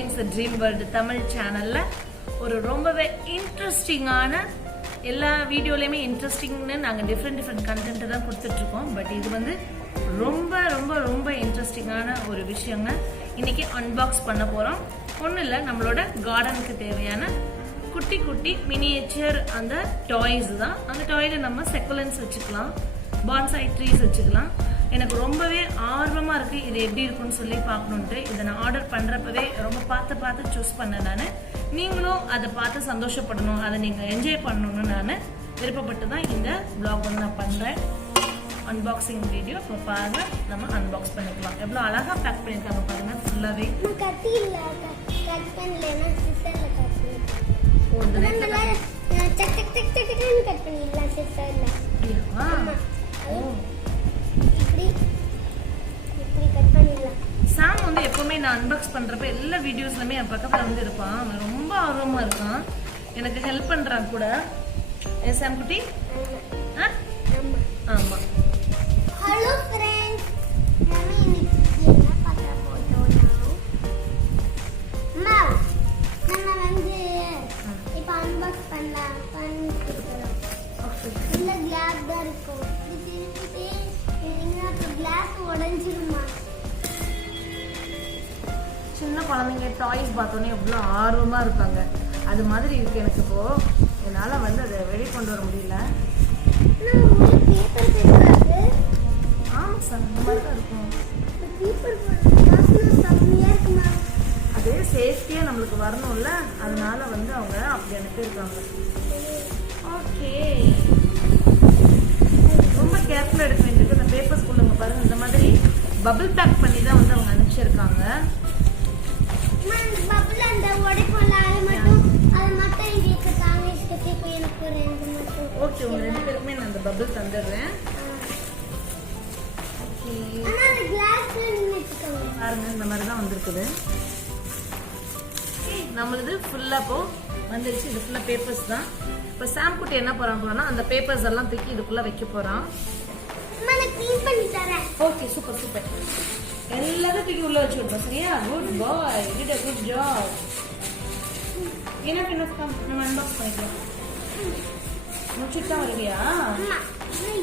Siblings Dream World Tamil சேனல்ல ஒரு ரொம்பவே இன்ட்ரெஸ்டிங்கான எல்லா வீடியோலயுமே இன்ட்ரெஸ்டிங்னு நாங்க டிஃபரெண்ட் கண்டென்ட் தான் கொடுத்துட்டு இருக்கோம். பட் இது வந்து ரொம்ப ரொம்ப ரொம்ப இன்ட்ரெஸ்டிங்கான ஒரு விஷயங்க. இன்னைக்கு அன்பாக்ஸ் பண்ண போறோம். ஒன்றும் இல்லை, நம்மளோட கார்டனுக்கு தேவையான குட்டி குட்டி மினியேச்சர் அந்த டாய்ஸ் தான். அந்த டாய்ல நம்ம செக்குலன்ஸ் வச்சுக்கலாம், பான்சாய் ட்ரீஸ் வச்சுக்கலாம். எனக்கு ரொம்பவே ஆர்வமா இருக்கு இது எப்படி இருக்குன்னு சொல்லி பார்க்கணுன்ட்டு. இதை நான் ஆர்டர் பண்றப்பவே ரொம்ப பார்த்து சூஸ் பண்ணேன். நான் நீங்களும் அதை பார்த்து சந்தோஷப்படணும், அதை நீங்க என்ஜாய் பண்ணணும்னு நான் விருப்பப்பட்டு தான் இந்த vlog வந்து நான் பண்றேன். அன்பாக்சிங் வீடியோ இப்போ பாருங்க, நம்ம அன்பாக்ஸ் பண்ணிக்கலாம். எவ்வளவு அழகா பேக் பண்ணிருக்காங்க பாருங்க. ஃபுல்லாவே சாம் வந்து எப்பவுமே நான் அன்பாக்ஸ் பண்றப்ப எல்லா வீடியோஸ்லயுமே என் பக்கத்துல வந்து இருப்பான். அவன் ரொம்ப ஆர்வமா இருக்கான், எனக்கு ஹெல்ப் பண்றான் கூட. சாம் குட்டி, ஆமா. ஹலோ फ्रेंड्स, நம்ம இன்னைக்கு என்ன பார்க்க போறோம்னா நம்ம வந்து இப்போ அன்பாக்ஸ் பண்ணலாம். இல்ல கிளாஸ் தான் இருக்கும். இது இந்த கிளாஸ் உடைஞ்சிருமா? சின்ன குழந்தைங்க டாய்ஸ் பார்த்தோன்னே எவ்வளோ ஆர்வமா இருப்பாங்க. அது மாதிரி இருக்கு எனக்கு. இப்போ என்னால வந்து அதை வெளியே கொண்டு வர முடியல. ஆமா சார், இந்த மாதிரி தான் இருக்கும். அது சேஃப்டியா நம்மளுக்கு வரணும்ல, அதனால வந்து அவங்க அப்படி அனுப்பியிருக்காங்க. ஓகே, ரொம்ப கேர்ஃபுல்லா எடுக்க வேண்டியிருக்கு. இந்த பேப்பர்ஸ் கொள்ளுங்க பாருங்க, இந்த மாதிரி பபிள் பேக் பண்ணி தான் வந்து அவங்க அனுப்பிச்சிருக்காங்க. ஓகே, உங்க ரெண்டு பேருக்குமே நான் அந்த பபிள் தந்துடுறேன். பாருங்க, இந்த மாதிரி தான் வந்திருக்குது. நம்மளது ஃபுல்லா இப்போ வந்துருச்சு. இது ஃபுல்லா பேப்பர்ஸ் தான். இப்போ சாம் குட்டி என்ன போறான்னா அந்த பேப்பர்ஸ் எல்லாம் தூக்கி இதுக்குள்ள வைக்க போறான். Okay, super super. எல்லாத்தையும் தூக்கி உள்ள வச்சு விடுறோம். சரியா? Good bye, did a good job. என்ன கம் நம்ம அன்பாக்ஸ் பண்ணிக்கலாம். முடிச்சுட்டா வருவியா? அம்மா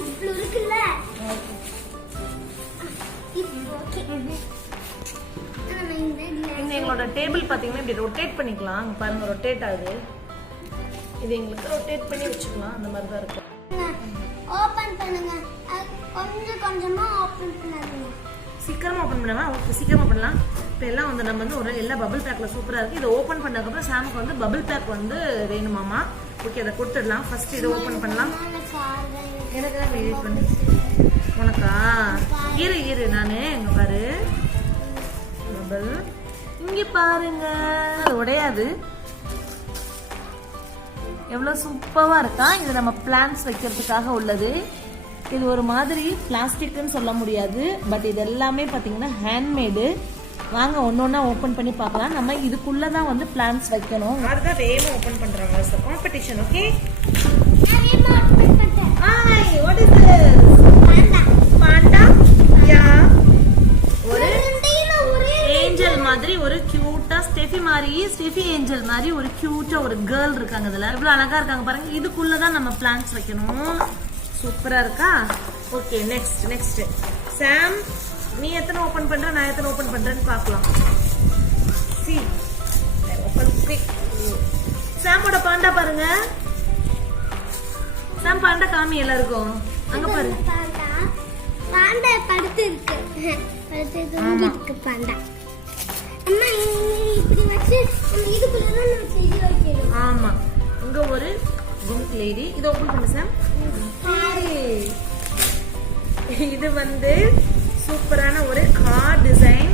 இவ்ளோ இருக்குல்ல. ஓகே. இந்த எங்களோட டேபிள் பாத்தீங்கன்னா இப்படி ரொட்டேட் பண்ணிக்கலாம். அங்க பாருங்க, ரொட்டேட் ஆகுது. இது எங்களுக்கு ரொட்டேட் பண்ணி வச்சுக்கலாம். அந்த மாதிரி தான் இருக்கும். ஓபன் பண்ணுங்க. கொஞ்சம் கொஞ்சமா ஓபன் பண்ணாதீங்க. சீக்கிரமா ஓபன் பண்ணலாமா? ஓகே, சீக்கிரமா பண்ணலாம். இப்போ எல்லாம் வந்து நம்ம வந்து ஒரு எல்லா பபிள் பேக்ல சூப்பரா இருக்கு. இதை ஓபன் பண்ணதுக்கப்புறம் சாமுக்கு வந்து பபிள் பேக் வந்து வேணுமாமா. ஓகே, அதை கொடுத்துடலாம். ஃபர்ஸ்ட் இதை ஓபன் பண்ணலாம். எனக்கு தான் வெயிட் பண்ணு. உனக்கா? இரு நானு. இங்க பாரு பபிள், இங்க பாருங்க. அது உடையாது. எவ்வளவு சூப்பரா இருக்கா. இது நம்ம பிளான்ட்ஸ் வைக்கிறதுக்காக உள்ளது. இது ஒரு மாதிரி பிளாஸ்டிக்னு சொல்ல முடியாது, பட் இது எல்லாமே பாத்தீங்கன்னா ஹேண்ட்மேடு. வாங்க ஒன்னொன்னா ஓபன் பண்ணி பார்க்கலாம். நம்ம இதுக்குள்ளதான் வந்து பிளான்ட்ஸ் வைக்கணும். அதுதான் வேகமா ஓபன் பண்றாங்க. So competition. ஓகே, நான் வேகமா ஓபன் பண்ணிட்டேன். Hi, what is this? Panda. Ya, ஒரு ஏஞ்சல் மாதிரி ஒரு கியூட்டா ஸ்டெஃபி ஏஞ்சல் மாதிரி ஒரு கியூட்டா ஒரு கேர்ள் இருக்காங்க. இதுல எவ்வளவு அழகா இருக்காங்க பாருங்க. இதுக்குள்ளதான் நம்ம பிளான்ட்ஸ் வைக்கணும். சூப்பரா இருக்கா? ஓகே, நெக்ஸ்ட் சாம், நீ எத்தனை ஓபன் பண்ற, நான் எத்தனை ஓபன் பண்றேன்னு பார்க்கலாம். See open quick. சாமோட பாண்டா பாருங்க. சாம் பாண்டா காமி எல்லாருக்கும். அங்க பாரு, பாண்டா படுத்து இருக்கு. பாண்டா அம்மா இப்படி வச்சு இதுக்குள்ள தான் இது வைக்கணும். ஆமா, இங்க ஒரு குங்க் லேடி. இதை ஓபன் பண்ணு சாம். இது வந்து சூப்பரான ஒரு கார் டிசைன்.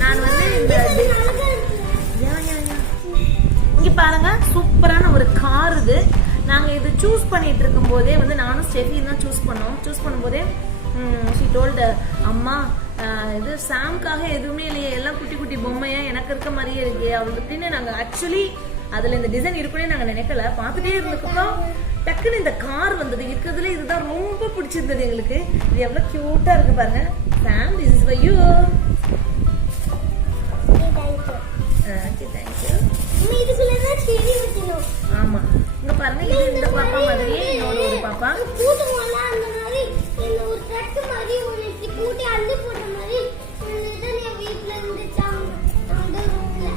நான் வந்து இங்க பாருங்க, சூப்பரான ஒரு கார். இது நாங்க இது சூஸ் பண்ணிட்டு இருக்கும் போதே வந்து நானும் ஸ்டெஃபி தான் சூஸ் பண்ணும்போதே she told அம்மா இது சாம்காக எதுவுமே இல்லையே, எல்லாம் குட்டி குட்டி பொம்மையா எனக்கு இருக்க மாதிரியே இருக்கு அப்படின்னு. நாங்க ஆக்சுவலி அதுல இந்த டிசைன் இருக்குன்னே நாங்க நினைக்கல. பார்த்துட்டே இருந்ததுக்கப்புறம் டக்குன்னு இந்த கார் வந்தது. இருக்கிறதுல இதுதான் ரொம்ப பிடிச்சிருந்தது எங்களுக்கு. இது எவ்வளவு கியூட்டா இருக்கு பாருங்க. சாம், this is for you. Okay thank you. அம்மா இதுக்குள்ளதான் செடி வைக்கணும். ஆமா இங்க பாருங்க, இது இந்த பாப்பா மாதிரியே இன்னொரு ஒரு பாப்பா. கூட்டுமோல அந்த மாதிரி இந்த ஒரு ட்ரக் மாதிரி ஒன்னு இப்படி கூட்டி அள்ளி போடுற மாதிரி நிதன்யா வீட்ல இருந்துச்சு அந்த ரூம்ல.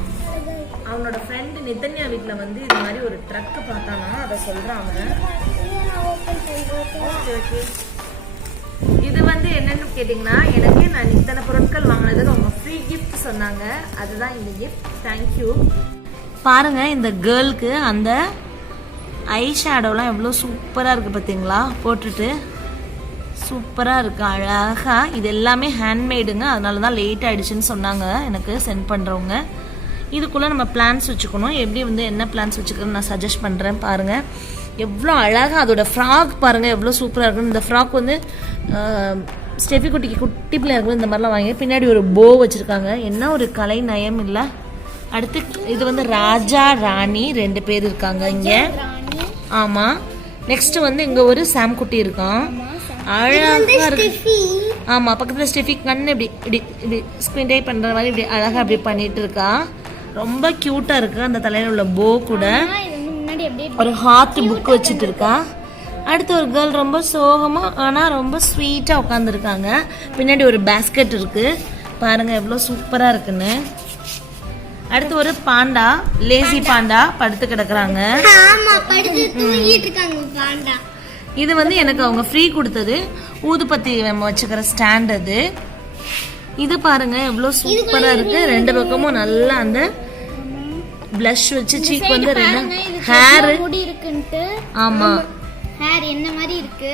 அவனோட ஃப்ரெண்ட் நிதன்யா வீட்ல வந்து இது மாதிரி ஒரு ட்ரக் பார்த்தானா, அதை சொல்றான் அவன். நான் ஓபன் பண்றேன். Okay okay. இது வந்து என்னன்னு கேட்டிங்கன்னா, எனக்கு நான் இத்தனை பொருட்கள் வாங்கினது அவங்க ஃப்ரீ கிஃப்ட் சொன்னாங்க, அதுதான் இந்த கிஃப்ட். தேங்க்யூ. பாருங்க இந்த கேர்ளுக்கு அந்த ஐ ஷேடோலாம் எவ்வளோ சூப்பராக இருக்குது பார்த்தீங்களா, போட்டுட்டு சூப்பராக இருக்குது அழகாக. இது எல்லாமே ஹேண்ட்மேடுங்க, அதனால தான் லேட் ஆகிடுச்சுன்னு சொன்னாங்க எனக்கு சென்ட் பண்ணுறவங்க. இதுக்குள்ளே நம்ம பிளான்ஸ் வச்சுக்கணும். எப்படி வந்து என்ன பிளான்ஸ் வச்சுக்கிறேன்னு நான் சஜஸ்ட் பண்ணுறேன். பாருங்கள் எவ்வளோ அழகாக அதோட ஃப்ராக் பாருங்கள் எவ்வளோ சூப்பராக இருக்குன்னு. இந்த ஃப்ராக் வந்து ஸ்டெஃபி குட்டிக்கு குட்டி பிள்ளை இருக்கும் இந்த மாதிரிலாம் வாங்கி பின்னாடி ஒரு போ வச்சுருக்காங்க. என்ன ஒரு கலை நயம் இல்லை. அடுத்து இது வந்து ராஜா ராணி 2 பேர் இருக்காங்க இங்கே. ஆமாம். நெக்ஸ்ட் வந்து இங்கே ஒரு சாம் குட்டி இருக்கான், அழகாக இருக்கு. ஆமாம், பக்கத்தில் ஸ்டெஃபி கண்ணு இப்படி இப்படி இப்படி ஸ்க்ரீன் டை பண்ணுற மாதிரி இப்படி அழகாக அப்படி பண்ணிட்டு இருக்கா. ரொம்ப க்யூட்டாக இருக்குது. அந்த தலையில் உள்ள போ கூட ஒரு ஹார்ட் புக் வச்சுட்டு இருக்கா. அடுத்து ஒரு கேர்ள் ரொம்ப சோகமாக ஆனால் ரொம்ப ஸ்வீட்டாக உட்காந்துருக்காங்க. பின்னாடி ஒரு பேஸ்கெட் இருக்குது பாருங்கள் எவ்வளோ சூப்பராக இருக்குன்னு. அடுத்து ஒரு பாண்டா, லேசி பாண்டா படுத்து கிடக்குறாங்க. இது வந்து எனக்கு அவங்க ஃப்ரீ கொடுத்தது, ஊதுபத்தி வச்சுக்கிற ஸ்டாண்ட் அது. இது பாருங்க எவ்வளோ சூப்பரா இருக்கு. 2 பக்கமும் நல்லா அந்த பிளஷ் வச்சு சீக் வந்து ஹேர் இருக்குன்ட்டு. ஆமா ஹேர் என்ன மாதிரி இருக்கு.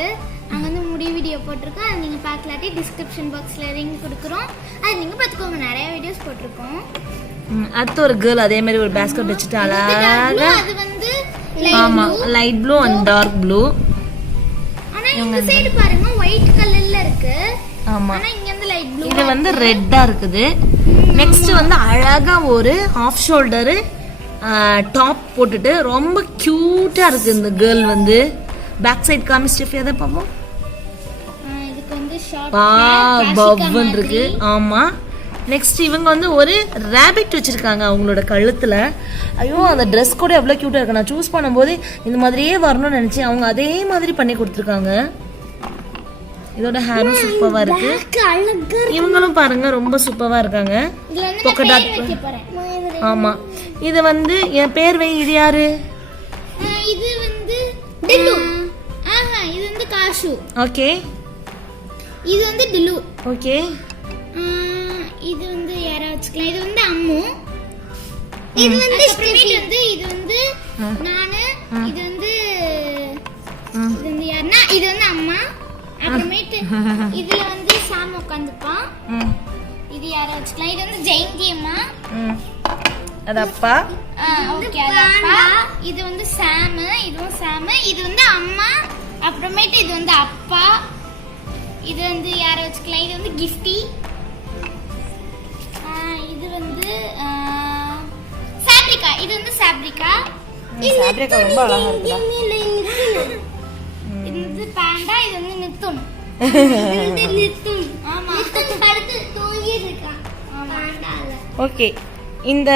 நாங்க வந்து முடி வீடியோ போட்டிருக்கோம், அது நீங்க பார்க்கலாட்டி டிஸ்கிரிப்ஷன் பாக்ஸ்ல லிங்க் கொடுக்குறோம், அது நீங்க பார்த்துக்கோங்க. நிறைய வீடியோஸ் போட்டிருக்கோம். அடுத்து ஒரு கேர்ள் அதே மாதிரி ஒரு பேஸ்கெட் வச்சுட்டு அழகா. அது வந்து ஆமா light blue and dark blue. ஆனா இந்த சைடு பாருங்க ஒயிட் கலர்ல இருக்கு. ஆமா ஆனா இங்க வந்து லைட் ப்ளூ. இது வந்து ரெட்டா இருக்குது. நெக்ஸ்ட் வந்து அழகா ஒரு ஹாஃப் ஷோல்டர் டாப் போட்டுட்டு ரொம்ப கியூட்டா இருக்கு இந்த கேர்ள் வந்து. பேக் சைடு காமிஸ்டிஃப் எதை பாப்போம். இதுக்கு வந்து ஷார்ட் பவன் இருக்கு. ஆமா. நெக்ஸ்ட் இவங்க வந்து ஒரு ரேபிட் வச்சிருக்காங்க அவங்களோட கழுத்துல. ஐயோ அந்த ட்ரெஸ் கூட எவ்வளோ க்யூட்டாக இருக்கு. நான் சூஸ் பண்ணும்போது இந்த மாதிரியே வரணும்னு நினச்சேன், அவங்க அதே மாதிரி பண்ணி கொடுத்துருக்காங்க. இதோட ஹேரும் சூப்பராக இருக்கு. இவங்களும் பாருங்க ரொம்ப சூப்பராக இருக்காங்க. ஆமாம். இது வந்து என் பேர் வை. இது யாரு? இது வந்து டில்லு. இது வந்து காஷு. ஓகே. இது வந்து டில்லு. ஓகே. இது வந்து யாரா வச்சுக்கலாம். இது வந்து அம்மு. இது வந்து ஸ்டெஃபி. இது வந்து நானு. இது வந்து யாருன்னா இது வந்து அம்மா. அப்புறமேட்டு இதுல வந்து சாம் உட்காந்துப்பான். இது யாரா வச்சுக்கலாம். இது வந்து ஜெயந்தி அம்மா. அது அப்பா. ஓகே அது அப்பா. இது வந்து சாம். இதுவும் சாம். இது வந்து அம்மா. அப்புறமேட்டு இது வந்து அப்பா. இது வந்து யாரா வச்சுக்கலாம். இது வந்து கிஃப்டி. இது வந்து சாப்ரிகா. இது வந்து சாப்ரிகா. சாப்ரிகா ரொம்ப அழகா இருக்குடா. இது வந்து பாண்டா. இது வந்து நித்துன். இது வந்து நித்துன். ஆமா நித்துன் படுத்து தூங்கி இருக்கான் பாண்டால. ஓகே. இந்த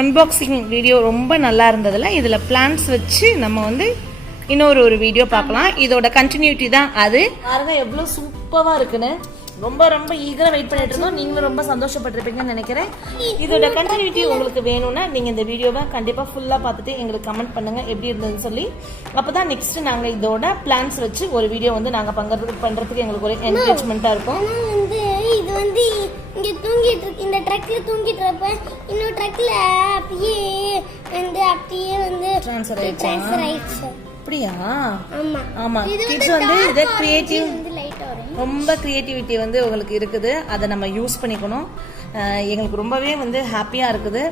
அன்பாக்சிங் வீடியோ ரொம்ப நல்லா இருந்ததுல. இதுல பிளான்ஸ் வச்சு நம்ம வந்து இன்னொரு வீடியோ பார்க்கலாம். இதோட கண்டினியூட்டி தான் அது. பாருங்க எவ்வளவு சூப்பரா இருக்குன்னு. ரொம்ப ரொம்ப ஈகரா வெயிட் பண்ணிட்டு இருக்கோம். நீங்களும் ரொம்ப சந்தோஷப்பட்டிருப்பீங்கன்னு நினைக்கிறேன். இதோட கண்டினியூட்டி உங்களுக்கு வேணும்னா நீங்க இந்த வீடியோவை கண்டிப்பா ஃபுல்லா பார்த்துட்டு எங்களுக்கு கமெண்ட் பண்ணுங்க எப்படி இருந்ததுன்னு சொல்லி. அப்பதான் நெக்ஸ்ட் நாங்க இதோட பிளான்ஸ் வச்சு ஒரு வீடியோ வந்து நாங்க பண்றதுக்கு எங்களுக்கு ஒரு என்கரேஜ்மெண்டா இருக்கும். இது வந்து இங்க தூங்கிட்டு இருக்கு. இந்த ட்ரக்ல தூங்கிட்டு இருப்ப இன்னொரு ட்ரக்ல அப்படியே வந்து ட்ரான்ஸ்ஃபர் ஆயிடுச்சு. அப்படியா? ஆமா ஆமா. கிட்ஸ் வந்து இத கிரியேட்டிவ் ரொம்ப கிரியேட்டிவிட்டி வந்து உங்களுக்கு இருக்குது. அதை நம்ம யூஸ் பண்ணிக்கணும். எங்களுக்கு ரொம்பவே வந்து ஹாப்பியா இருக்குது.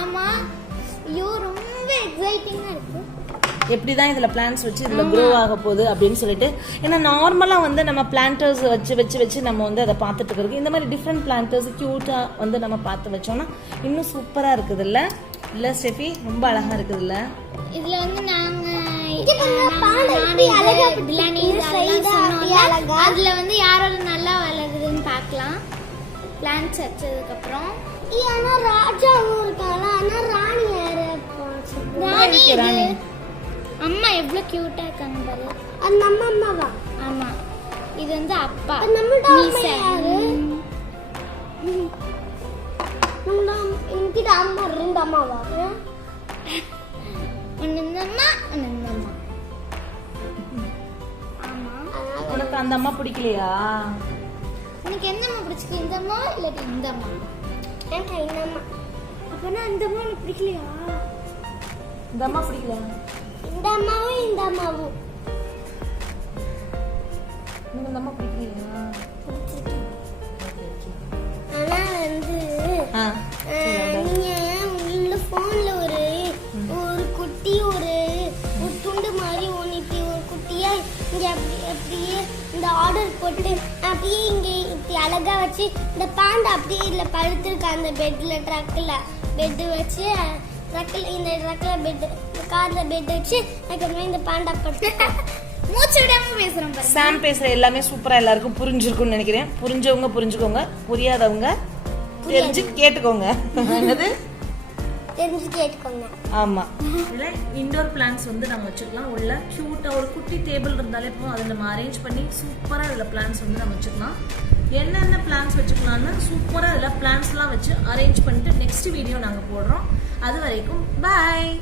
ஆமா. ஐயோ ரொம்ப எக்ஸைட்டிங்கா இருக்கு. எப்படிதான் இதுல பிளான்ஸ் வச்சு இதுல க்ரோ ஆக போகுது அப்படின்னு சொல்லிட்டு. ஏன்னா நார்மலா வந்து நம்ம பிளான்டர்ஸ் வச்சு நம்ம வந்து அதை பார்த்துட்டு இருக்கிறது. இந்த மாதிரி டிஃப்ரெண்ட் பிளான்டர்ஸ் கியூட்டா வந்து நம்ம பார்த்து வச்சோம்னா இன்னும் சூப்பரா இருக்குது இல்ல ஸ்டெஃபி? ரொம்ப அழகா இருக்குது இல்ல? இதுல வந்து நாங்க அதுல வந்து யாரோட நல்லா வளருதுன்னு பார்க்கலாம். பிளான்ஸ் வச்சதுக்கு அப்புறம் ஆனா ராஜாவும் இருக்காங்க. ஆனா ராணி யாரு? ராணி இருக்கு ராணி. அம்மா எவ்வளவு கியூட்டா இருக்காங்க பாரு. அது நம்ம அம்மாவா? ஆமா, இது வந்து அப்பா. அது நம்மளோட அம்மா மீசை. யாரு? என்கிட்ட அம்மா 2 அம்மாவா? ஒன்னு இந்த அம்மா, ஒன்னு இந்த அம்மா. ஆமா. உனக்கு அந்த அம்மா பிடிக்கலையா? உனக்கு எந்த அம்மா பிடிச்சிருக்கு? இந்த அம்மா இல்லாட்டி இந்த அம்மா? எனக்கு இந்த அம்மா. அப்பனா இந்த அம்மா உனக்கு பிடிக்கலையா? இந்த அம்மா பிடிக்கல. இந்த அம்மாவும் இந்த அம்மாவும் உனக்கு இந்த அம்மா பிடிக்கலையா? ஆனா வந்து நீங்க போன்ல ஒரு குட்டி ஒரு துண்டு மாதிரி ஒன்னிட்டு ஒரு குட்டியா இங்க அப்படியே இந்த ஆர்டர் போட்டு அப்படியே இங்க இப்படி அழகா வச்சு இந்த பாண்டா அப்படியே இதுல படுத்திருக்க அந்த பெட்ல ட்ரக்ல பெட் வச்சு ட்ரக்ல இந்த ட்ரக்ல பெட் கார்ல பெட் வச்சு அதுக்கப்புறமா இந்த பாண்டா படுத்து மூச்சு விடாம பேசுறோம் பாரு. சாம் பேசுற எல்லாமே சூப்பரா எல்லாருக்கும் புரிஞ்சிருக்கும்னு நினைக்கிறேன். புரிஞ்சவங்க புரிஞ்சுக்கோங்க, புரியாதவங்க தெரிஞ்சு கேட்டுக்கோங்க. என்னது? தெரிஞ்சு கேட்டுக்கோங்க. ஆமா. இதுல இன்டோர் பிளான்ஸ் வந்து நம்ம வச்சுக்கலாம். உள்ள கியூட்டா ஒரு குட்டி டேபிள் இருந்தாலே போதும், அதுல நம்ம அரேஞ்ச் பண்ணி சூப்பரா இதுல பிளான்ஸ் வந்து நம்ம வச்சுக்கலாம். என்னென்ன பிளான்ஸ் வச்சுக்கலாம்னு சூப்பரா இதுல பிளான்ஸ் எல்லாம் வச்சு அரேஞ்ச் பண்ணிட்டு நெக்ஸ்ட் வீடியோ நாங்க போடுறோம். அது வரைக்கும் பாய்.